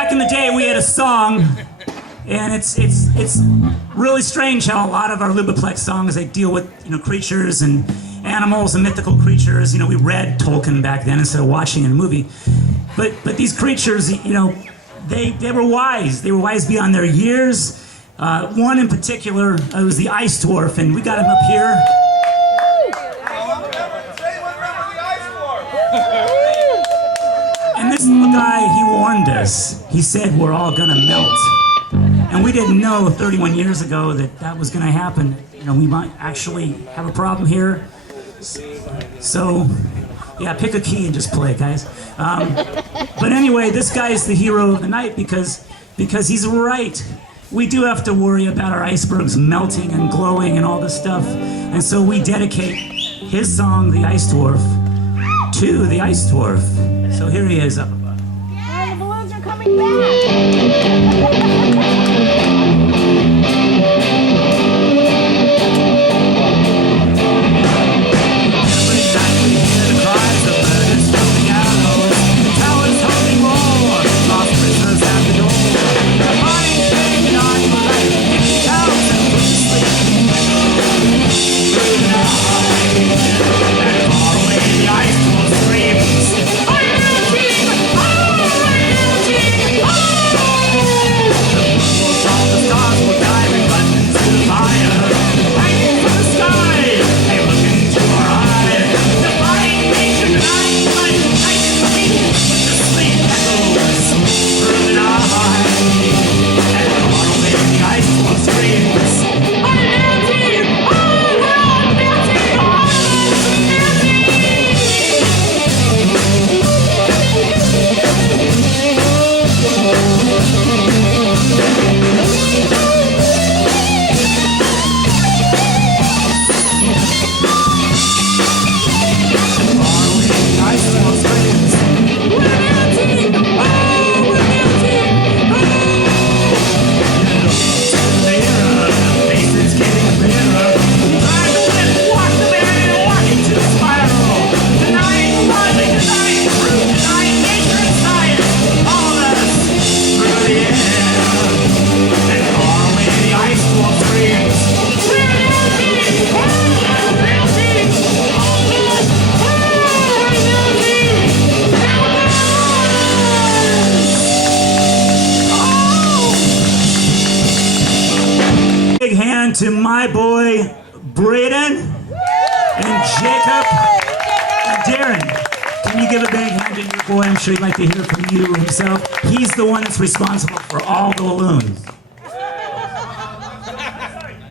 back in the day we had a song, and it's really strange how a lot of our Ludbaplex songs, they deal with, you know, creatures and animals and mythical creatures. You know, we read Tolkien back then instead of watching a movie. But these creatures, you know, they were wise. They were wise beyond their years. One in particular was the Ice Dwarf, and we got him up here. And this little guy, he warned us. He said we're all gonna melt. And we didn't know 31 years ago that that was gonna happen. You know, we might actually have a problem here. So, yeah, pick a key and just play, guys. But anyway, this guy is the hero of the night because he's right. We do have to worry about our icebergs melting and glowing and all this stuff. And so we dedicate his song, The Ice Dwarf, to the Ice Dwarf. So here he is up above. Oh, the balloons are coming back! To my boy Braden and Jacob and Darren. Can you give a big hand to your boy? I'm sure he'd like to hear from you himself. He's the one that's responsible for all the balloons.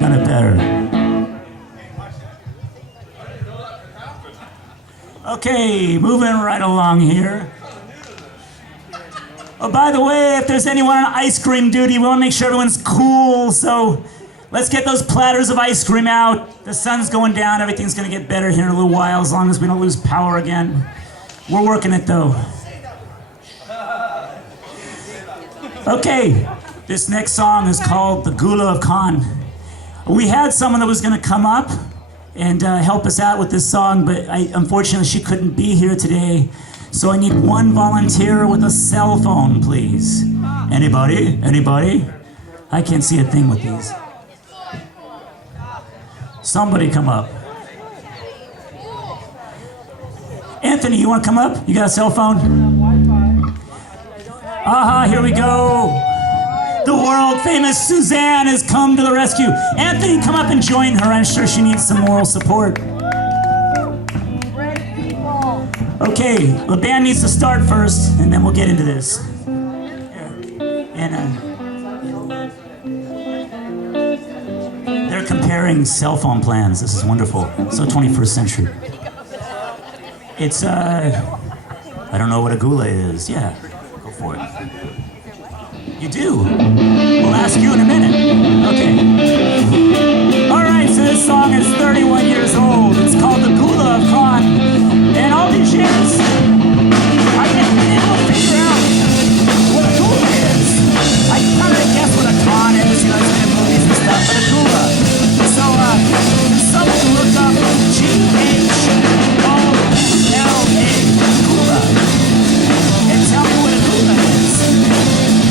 Kind of better. Okay, moving right along here. Oh, by the way, if there's anyone on ice cream duty, we want to make sure everyone's cool, so let's get those platters of ice cream out. The sun's going down. Everything's going to get better here in a little while as long as we don't lose power again. We're working it, though. Okay, this next song is called The Ghola of Khan. We had someone that was going to come up and help us out with this song, but unfortunately she couldn't be here today. So I need one volunteer with a cell phone, please. Anybody? Anybody? I can't see a thing with these. Somebody come up. Anthony, you want to come up? You got a cell phone? Aha, here we go. The world famous Suzanne has come to the rescue. Anthony, come up and join her. I'm sure she needs some moral support. Okay, the band needs to start first, and then we'll get into this. They're comparing cell phone plans. This is wonderful. So 21st century. It's, I don't know what a Ghola is. Yeah, go for it. You do? We'll ask you in a minute. Okay. All right, so this song is 31 years old. It's called The Ghola of Khan. And all these years, I haven't been able to figure out what a Ghola is. I kind of guess what a Khan is, you know, it's in movies and stuff, but a Ghola. So, someone look up Ghola, Ghola, and tell me what a Ghola is.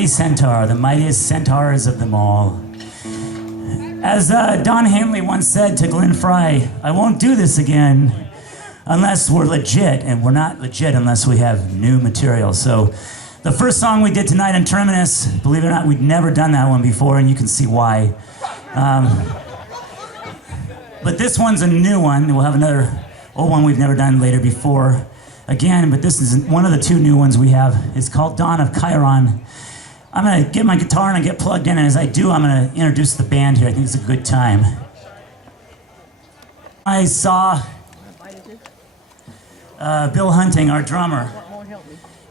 mighty centaur, the mightiest centaurs of them all. As Don Henley once said to Glenn Fry, I won't do this again unless we're legit, and we're not legit unless we have new material. So the first song we did tonight in Terminus, believe it or not, we'd never done that one before, and you can see why. But this one's a new one. We'll have another old one we've never done later before again, but this is one of the two new ones we have. It's called Dawn of Chiron. I'm going to get my guitar and get plugged in, and as I do, I'm going to introduce the band here. I think it's a good time. I saw Bill Hunting, our drummer.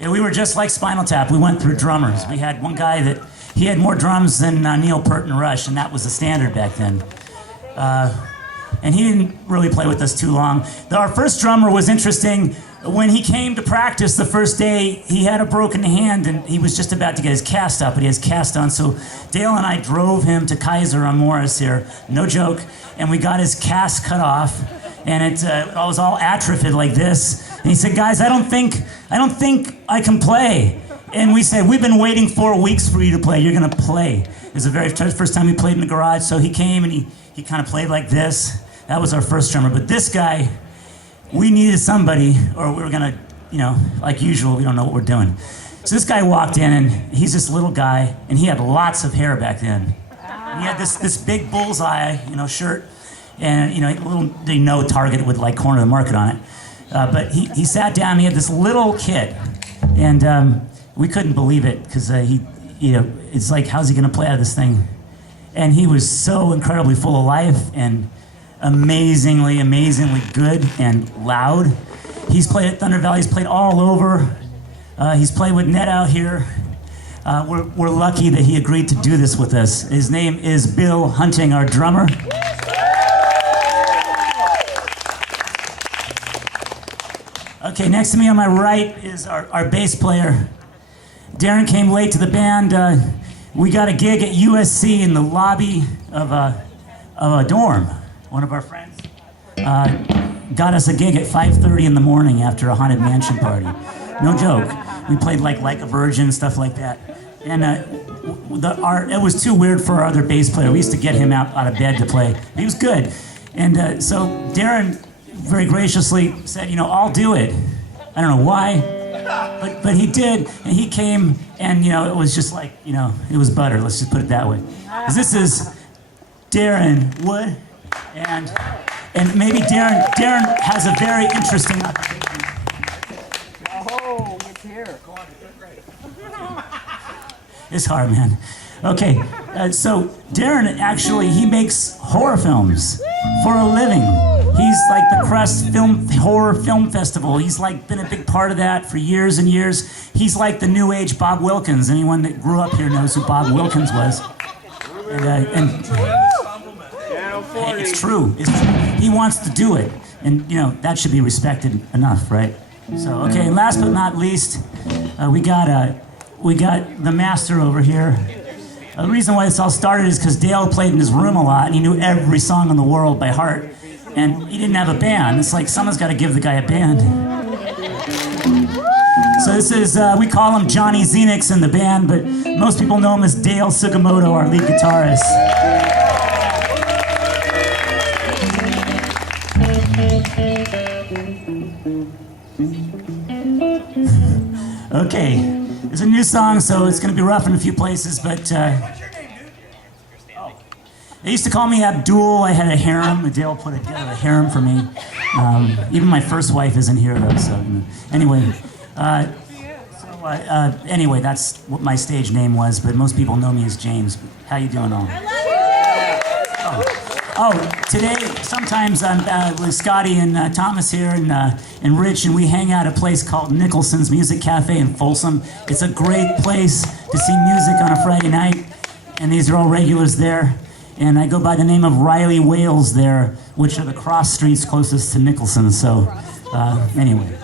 Yeah, we were just like Spinal Tap. We went through drummers. We had one guy that he had more drums than Neil Peart and Rush, and that was the standard back then. And he didn't really play with us too long. Our first drummer was interesting. When he came to practice the first day, he had a broken hand, and he was just about to get his cast up, but he has cast on. So Dale and I drove him to Kaiser on Morris here, no joke, and we got his cast cut off, and it was all atrophied like this. And he said, "Guys, I don't think I can play." And we said, "We've been waiting 4 weeks for you to play. You're gonna play." It was the very first time he played in the garage. So he came and he kind of played like this. That was our first drummer. But this guy, we needed somebody, or we were gonna, like usual, we don't know what we're doing. So this guy walked in, and he's this little guy, and he had lots of hair back then. And he had this big bullseye, shirt, and little Target with like corner of the market on it. But he sat down. He had this little kid, and we couldn't believe it because it's like, how's he gonna play out of this thing? And he was so incredibly full of life and amazingly good and loud. He's played at Thunder Valley. He's played all over. He's played with Ned out here. We're lucky that he agreed to do this with us. His name is Bill Hunting, our drummer. Okay, next to me on my right is our bass player. Darren came late to the band. We got a gig at USC in the lobby of a dorm. One of our friends got us a gig at 5:30 in the morning after a Haunted Mansion party. No joke. We played like a Virgin, stuff like that. And it was too weird for our other bass player. We used to get him out of bed to play. He was good. And so Darren very graciously said, I'll do it. I don't know why, but he did. And he came, and it was just like, it was butter. Let's just put it that way. 'Cause this is Darren Wood. And maybe Darren has a very interesting occupation. Oh, it's here. It's hard, man. Okay, so Darren actually, he makes horror films for a living. He's like the Crest Horror Film Festival. He's like been a big part of that for years and years. He's like the new age Bob Wilkins. Anyone that grew up here knows who Bob Wilkins was. And it's true. He wants to do it, and that should be respected enough, right? So okay, and last but not least, we got the master over here. The reason why this all started is because Dale played in his room a lot, and he knew every song in the world by heart, and he didn't have a band. It's like someone's got to give the guy a band. So this is we call him Johnny Xenix in the band, but most people know him as Dale Sugimoto, our lead guitarist. Okay, it's a new song, so it's going to be rough in a few places, but What's your name, dude? they used to call me Abdul. I had a harem. Dale put together a harem for me. Even my first wife isn't here, though, so anyway. Anyway, that's what my stage name was, but most people know me as James. How you doing all? Oh, today, sometimes I'm with Scotty and Thomas here and Rich, and we hang out at a place called Nicholson's Music Cafe in Folsom. It's a great place to see music on a Friday night, and these are all regulars there. And I go by the name of Riley Wales there, which are the cross streets closest to Nicholson. So, anyway.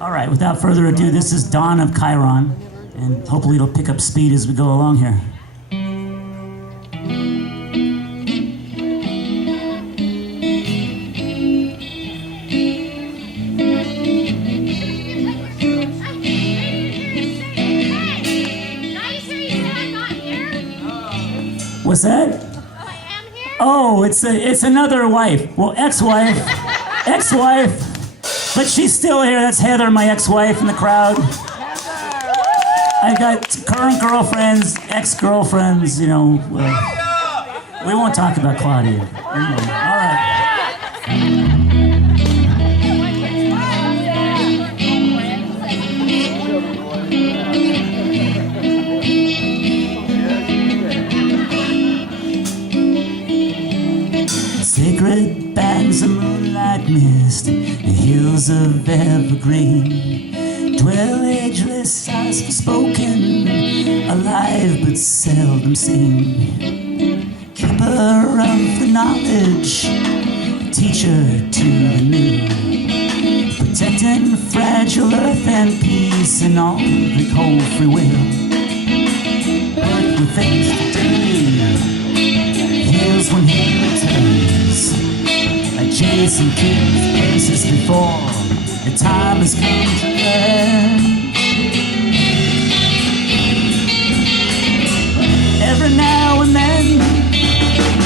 All right, without further ado, this is Dawn of Chiron, and hopefully it'll pick up speed as we go along here. What's that? I am here. Oh, it's another wife. Well, ex-wife. But she's still here. That's Heather, my ex-wife, in the crowd. I got current girlfriends, ex-girlfriends, we won't talk about Claudia. All right. Sacred bands of moonlight mist, the hills of evergreen, dwell ageless as forspoken, alive but seldom seen. Keeper of the knowledge, teacher to the new, protecting fragile earth and peace and all that hold free will. What we face today heals when he returns. Like Jason kills places before, the time has come to learn. Every now and then,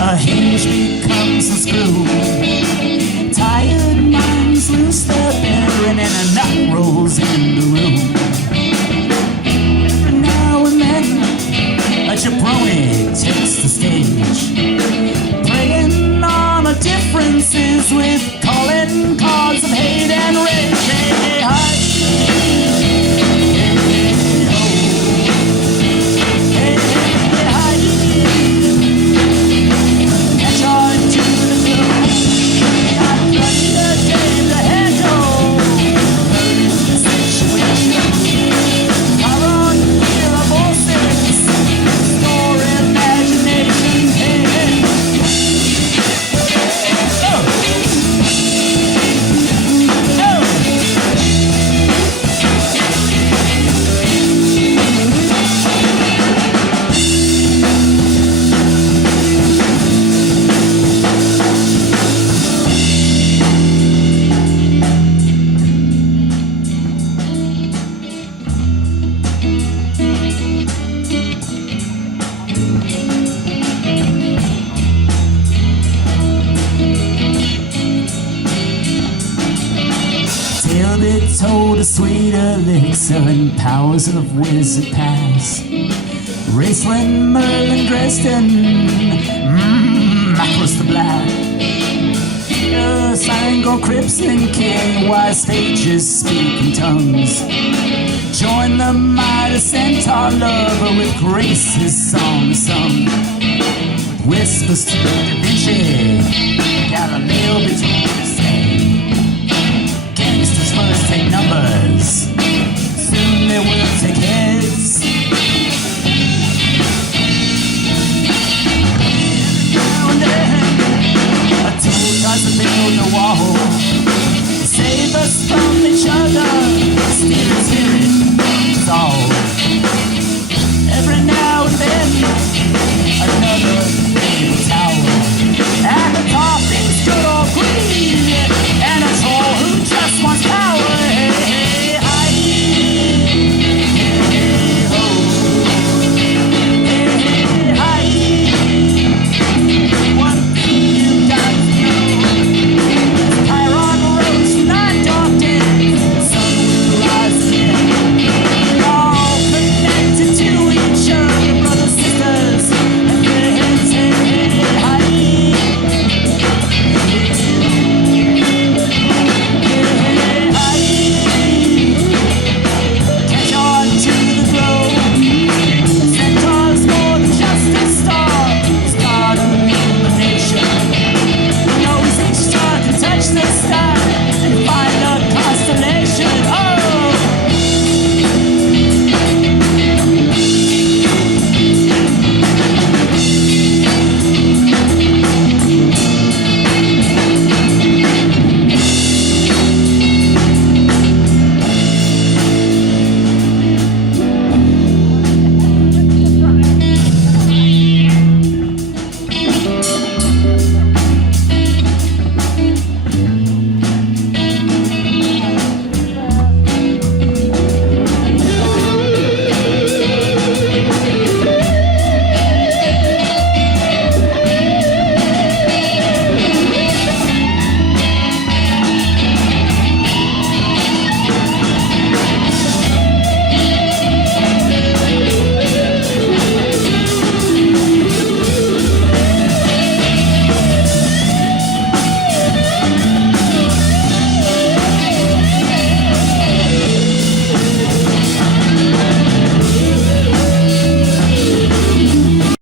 a hinge becomes unscrewed. Tired minds lose their bearing and a knot rolls in the room. Every now and then, a jabroni takes the stage, preying on the differences with calling cards of hate and rage. Hey, hi. Told a sweet elixir and powers of wizard pass. Raceland, Merlin, Dresden, Macros the Black. Sangor, Crips, and King, wise sages speak in tongues. Join the mighty centaur lover with grace his song sung. Whispers to Da Vinci, Galileo between the same. Gangsters first take numbers, soon they will take heads. Now and then, a tool tries to build a wall, save us from each other.